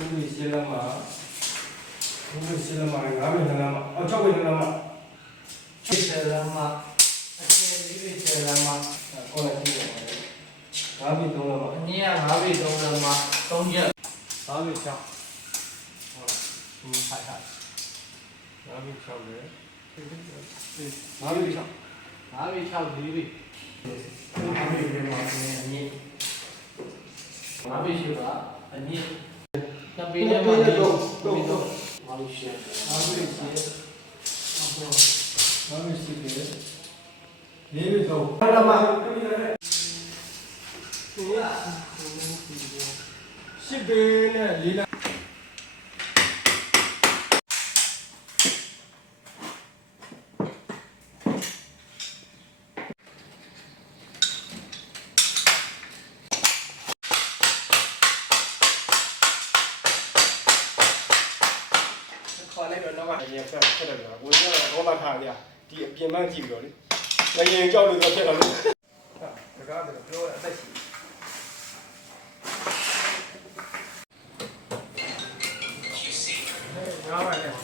우리 실라마 우리 실라마 라면 하나마 저거 하나마 실라마 우리 실라마 거기 라비 동라마 아니야 가비 동라마 동전 라비 차 하자 라비 차네 라비 차 가비 차 리비 가비 리비 아니 가비 슈가 아니 가비네 또 가비 슈 라비 씨게 네비 더 하나마 10배နဲ့4လ ခေါ်လိုက်တော့နောက်ကရင်ဖက်ဖက်တယ်ကွာဝင်တော့တော့ထားကြဒီအပြင်မှန်းကြည့်ပြီးတော့လေငရင်ကြောက်လို့တော့ဖြစ်တော့လို့တကားတယ်ပြောအသက်ရှိငါးပါနဲ့